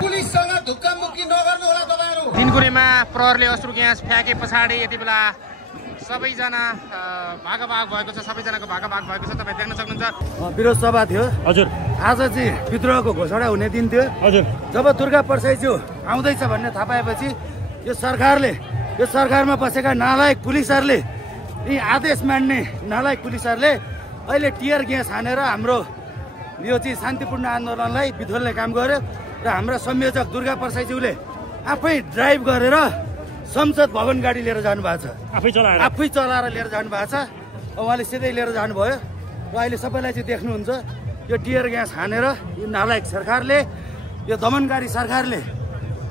पुलिससँग धुक्कामुक्की नगर्नु होला तपाईहरु। दिनकुरेमा प्रहरले अश्रु ग्यास फ्याके पछाडि यति बेला सबैजना भागभाग भएको छ, सबैजनाको भागभाग भएको छ। तपाईँ देख्न सक्नुहुन्छ विरोध सभा थियो। हजुर, आज चाहिँ विद्रोहको घोषणा हुने दिन थियो। हजुर, जब दुर्गा परसाईज्यू आउँदैछ भन्ने थाहा पाएपछि यो सरकारमा बसेका नालायक पुलिसहरूले, यी आदेश मान्ने नालायक पुलिसहरूले अहिले टियर ग्यास हानेर हाम्रो यो चाहिँ शान्तिपूर्ण आन्दोलनलाई विध्वलने काम गर्यो। र हाम्रा संयोजक दुर्गा परसाईज्यूले आफै ड्राइभ गरेर संसद भवन गाडी लिएर जानुभएको छ। आफै चलाएर लिएर जानुभएको छ। उहाँले सिधै लिएर जानुभयो। र अहिले सबैलाई चाहिँ देख्नुहुन्छ यो टियर ग्यास हानेर यो नालायक सरकारले, यो दमनकारी सरकारले,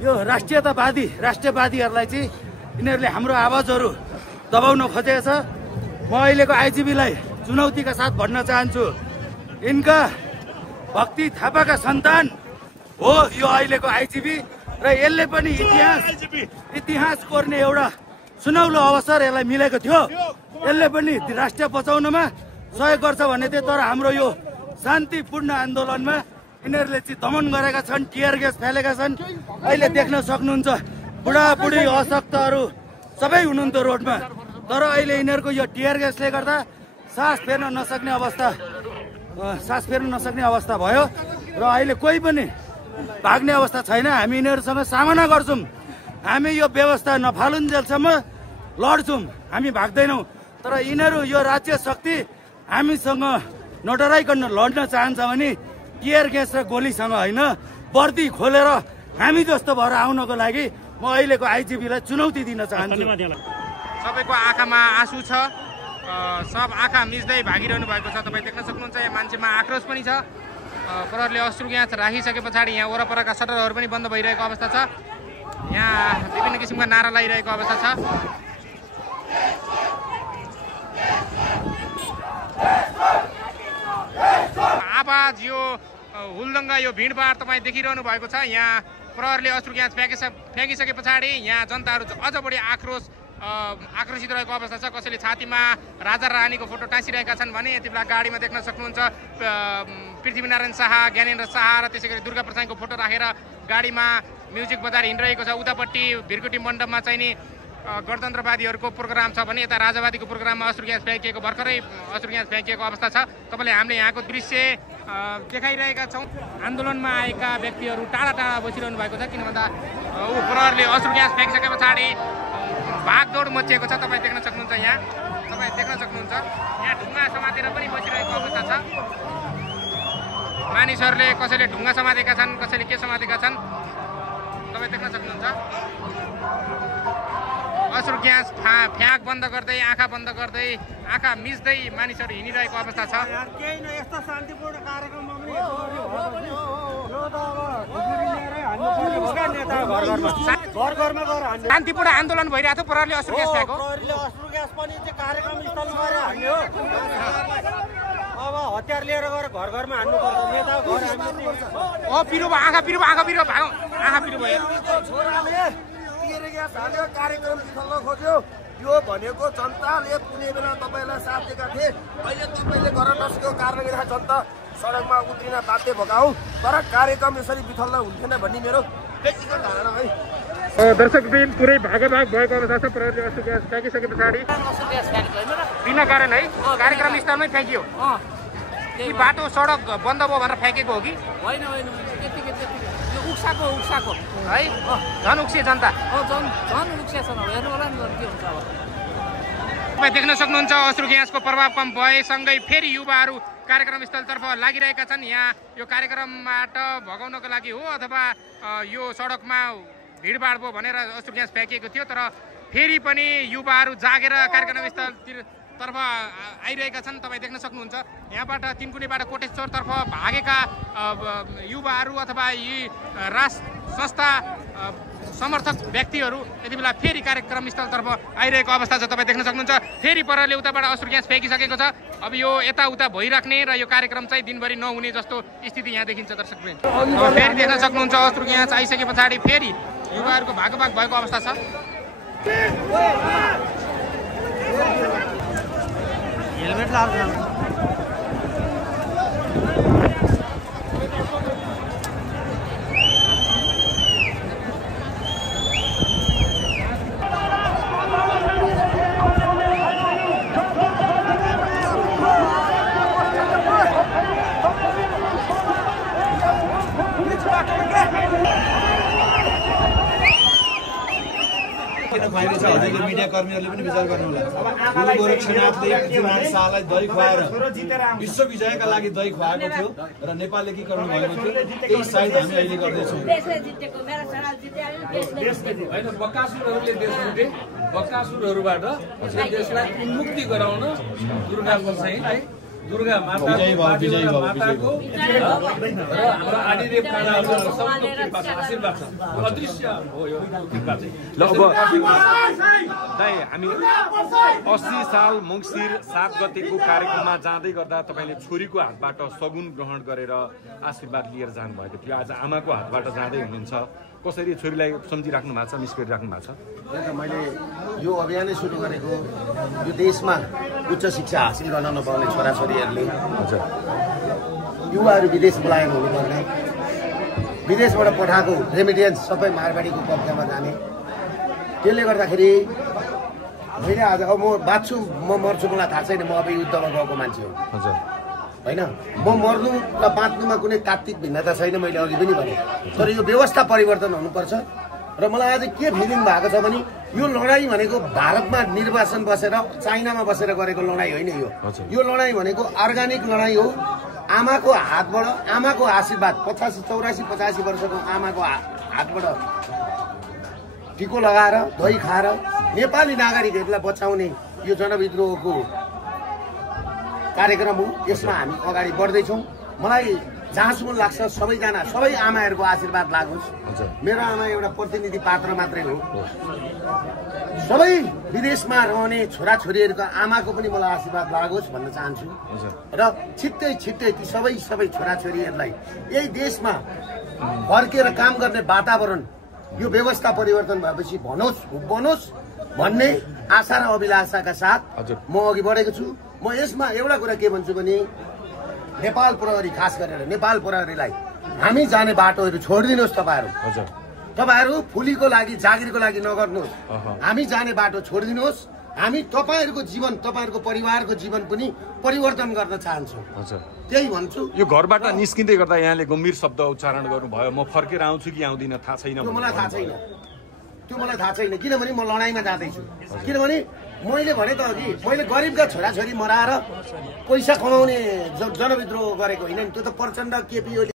यो राष्ट्रियवादीहरूलाई चाहिँ यिनीहरूले हाम्रो आवाजहरू दबाउन खोजेको छ। म अहिलेको आइजिबीलाई चुनौतीका साथ भन्न चाहन्छु, यिनका भक्ति थापाका सन्तान हो यो अहिलेको आइजिबी। र यसले पनि इतिहास कोर्ने एउटा सुनौलो अवसर यसलाई मिलेको थियो। यसले पनि राष्ट्र बचाउनमा सहयोग गर्छ भन्ने थियो। तर हाम्रो यो शान्तिपूर्ण आन्दोलनमा यिनीहरूले चाहिँ दमन गरेका छन्, टियर ग्यास फालेका छन्। अहिले देख्न सक्नुहुन्छ बुढाबुढी अशक्तहरू सबै हुनुहुन्थ्यो रोडमा। तर अहिले यिनीहरूको यो टियर ग्यासले गर्दा सास फेर्न नसक्ने अवस्था भयो। र अहिले कोही पनि भाग्ने अवस्था छैन। हामी यिनीहरूसँग सामना गर्छौँ। हामी यो व्यवस्था नफालुन्जेलसम्म लड्छौँ, हामी भाग्दैनौँ। तर यिनीहरू यो राज्य शक्ति हामीसँग नडराइकन लड्न चाहन्छ भने टियर ग्यास र गोलीसँग होइन, वर्दी खोलेर हामी जस्तो भएर आउनको लागि म अहिलेको आइजिबीलाई चुनौती दिन चाहन्छु। सबैको आँखामा आँसु छ, सब आँखा मिच्दै भागिरहनु भएको छ। तपाईँ देख्न सक्नुहुन्छ यहाँ मान्छेमा आक्रोश पनि छ। प्रहरले अश्रु ग्यास राखिसके पछाडि यहाँ वरपरका सटरहरू पनि बन्द भइरहेको अवस्था छ। यहाँ विभिन्न किसिमका नारा लगाइरहेको अवस्था छ। आवाज यो हुलदङ्गा, यो भिडभाड तपाईँ देखिरहनु भएको छ। यहाँ प्रहरले अश्रु ग्यास फ्याँकिसके पछाडि यहाँ जनताहरू अझ बढी आक्रोशित रहेको अवस्था छ। कसैले छातीमा राजा रानीको फोटो टाँसिरहेका छन् भने यति बेला गाडीमा देख्न सक्नुहुन्छ पृथ्वीनारायण शाह, ज्ञानेन्द्र शाह र त्यसै गरी दुर्गा परसाईको फोटो राखेर गाडीमा म्युजिक बजाएर हिँडिरहेको छ। उतापट्टि भिरकुटी मण्डपमा चाहिँ नि गणतन्त्रवादीहरूको प्रोग्राम छ भने यता राजावादीको प्रोग्राममा भर्खरै अश्रु ग्यास फ्याँकिएको अवस्था छ। तपाईँले हामीले यहाँको दृश्य देखाइरहेका छौँ। आन्दोलनमा आएका व्यक्तिहरू टाढा टाढा बसिरहनु भएको छ, किन भन्दा प्रहरले अश्रु ग्यास फ्याँकिसके पछाडि भागदौड मचिएको छ। तपाईँ देख्न सक्नुहुन्छ यहाँ ढुङ्गा समातेर पनि बसिरहेको अवस्था छ। मानिसहरूले कसैले ढुङ्गा समातेका छन्, कसैले के समातेका छन्, तपाईँ देख्न सक्नुहुन्छ। अश्रु ग्यास फ्याँक बन्द गर्दै, आँखा बन्द गर्दै, आँखा मिच्दै मानिसहरू हिँडिरहेको अवस्था छ। शान्तिपूर्ण आन्दोलन भइरहेको थियो, प्रहरले अश्रु ग्यास फ्याँको। अब हतियार लिएर गएर घर-घरमा हान्नु पर्छ। नेता घर पिरो भयो, आँखा पिरो भयो, आँखा पिरो भयो। टियर ग्यास हालेर कार्यक्रम विफल खोज्यो। यो भनेको जनताले कुनै बेला तपाईँलाई साथ दिएका थिए। अहिले तपाईँले गर्न नसकेको कारणले गर्दा जनता सडकमा उत्रिन बाध्य भएका हौ। तर कार्यक्रम यसरी विफल हुन्थेन भन्ने मेरो व्यक्तिगत धारणा है। दर्शकवृन्द, पुरै भागभाग भएको अवस्था छ। प्रहरले अश्रु ग्यास फ्याँकिसके पछाडि बिना कारण है कार्यक्रम स्थलमै फ्याँकियो। कि बाटो सडक बन्द भयो भनेर फ्याँकेको हो कि होइन? उक्साको है, झन् उक्सिए जनता, झन् उक्सिया छ। हेर्नु होला नि के हुन्छ। अब तपाईँ देख्न सक्नुहुन्छ अश्रु ग्यासको प्रभाव कम भएसँगै फेरि युवाहरू कार्यक्रम स्थलतर्फ लागिरहेका छन्। यहाँ यो कार्यक्रमबाट भगाउनको लागि हो अथवा यो सडकमा भिडभाड भयो भनेर अश्रु ग्यास फ्याँकिएको थियो। तर फेरि पनि युवाहरू जागेर कार्यक्रम स्थलतर्फ आइरहेका छन्। तपाईँ देख्न सक्नुहुन्छ यहाँबाट तिनकुनेबाट कोटेश्वरतर्फ भागेका युवाहरू अथवा यी राष्ट्र संस्था समर्थक व्यक्तिहरू यति बेला फेरि कार्यक्रम स्थलतर्फ आइरहेको अवस्था छ। तपाईँ देख्न सक्नुहुन्छ फेरि प्रहरले उताबाट अश्रु ग्यास फ्याँकिसकेको छ। अब यो यताउता भइराख्ने र यो कार्यक्रम चाहिँ दिनभरि नहुने जस्तो स्थिति यहाँ देखिन्छ। दर्शकवृन्द, फेरि देख्न सक्नुहुन्छ अश्रु ग्यास आइसके पछाडि फेरि युवाहरूको भागभाग भएको अवस्था छ। हेलमेट लाएर तपाईँको मिडिया कर्मीहरूले पनि विचार गर्नुहोला। गुरु गोरक्षनाथले पृथ्वीनारायण शाहलाई दही खुवाएर विश्व विजयका लागि दही खुवाएको थियो र नेपाल एकीकरण भएको थियो। त्यही सायद हामी अहिले गर्दैछौँ। होइन, बकासुरहरूले देश लुटे, बकासुरहरूबाट देशलाई उन्मुक्ति गराउन दुर्गाको चाहिँ है दुर्गा माताको र हाम्रो आदिदेव काँडाहरूको सबको कृपा छ, आशीर्वाद छ, अदृश्य हो यो कृपा चाहिँ। ल अब दाइ हामी 80 साल मङ्सिर 7 गतेको कार्यक्रममा जाँदै गर्दा तपाईँले छोरीको हातबाट सगुन ग्रहण गरेर आशीर्वाद लिएर जानुभएको थियो। आज आमाको हातबाट जाँदै हुनुहुन्छ, कसरी छोरीलाई सम्झिराख्नु भएको छ, मिस गरिराख्नु भएको छ? मैले यो अभियानै सुरु गरेको यो देशमा उच्च शिक्षा हासिल गर्न नपाउने छोराछोरीहरूले युवाहरू विदेश पलायन हुनुपर्ने, विदेशबाट पठाएको रेमिडियन्स सबै मारवाडीको कब्जामा जाने। त्यसले गर्दाखेरि मैले आज अब म बाँच्छु म मर्छु मलाई थाहा छैन, म अब युद्धमा गएको मान्छे हो होइन। म मर्नु र बाँच्नुमा कुनै तात्विक भिन्नता छैन, मैले अघि पनि भने। तर यो व्यवस्था परिवर्तन हुनुपर्छ। र मलाई आज के फिलिङ भएको छ भने यो लडाइँ भनेको भारतमा निर्वाचन बसेर चाइनामा बसेर गरेको लडाइँ होइन। यो लडाइँ भनेको अर्गानिक लडाइँ हो। आमाको हातबाट, आमाको आशीर्वाद 85 वर्षको आमाको हातबाट टिको लगाएर दही खाएर नेपाली नागरिकहरूलाई बचाउने यो जनविद्रोहको कार्यक्रम हो। यसमा हामी अगाडि बढ्दैछौँ। मलाई जहाँसम्म लाग्छ सबैजना, सबै आमाहरूको आशीर्वाद लागोस्। मेरो आमा एउटा प्रतिनिधि पात्र मात्रै हो। सबै विदेशमा रहने छोराछोरीहरूको आमाको पनि मलाई आशीर्वाद लागोस् भन्न चाहन्छु। र छिट्टै ती सबै छोराछोरीहरूलाई यही देशमा फर्केर काम गर्ने वातावरण, यो व्यवस्था परिवर्तन भएपछि बनोस् भन्ने आशा र अभिलाषाका साथ म अघि बढेको छु। म यसमा एउटा कुरा के भन्छु भने नेपाल प्रहरी, खास गरेर नेपाल प्रहरीलाई हामी जाने बाटोहरू छोडिदिनुहोस्। तपाईँहरू फुलीको लागि, जागिरको लागि नगर्नुहोस्। हामी जाने बाटो छोडिदिनुहोस्। हामी तपाईँहरूको जीवन, तपाईँहरूको परिवारको जीवन पनि परिवर्तन गर्न चाहन्छौँ। त्यही भन्छु। यो घरबाट निस्किँदै गर्दा यहाँले गम्भीर शब्द उच्चारण गर्नुभयो, म फर्केर आउँछु कि आउँदिनँ थाहा छैन। त्यो मलाई थाहा छैन, किनभने म लडाइँमा जाँदैछु। किनभने मैले भने त अघि, मैले गरिबका छोराछोरी मराएर पैसा कमाउने जनविद्रोह गरेको होइन नि। त्यो त प्रचण्ड, केपी ओली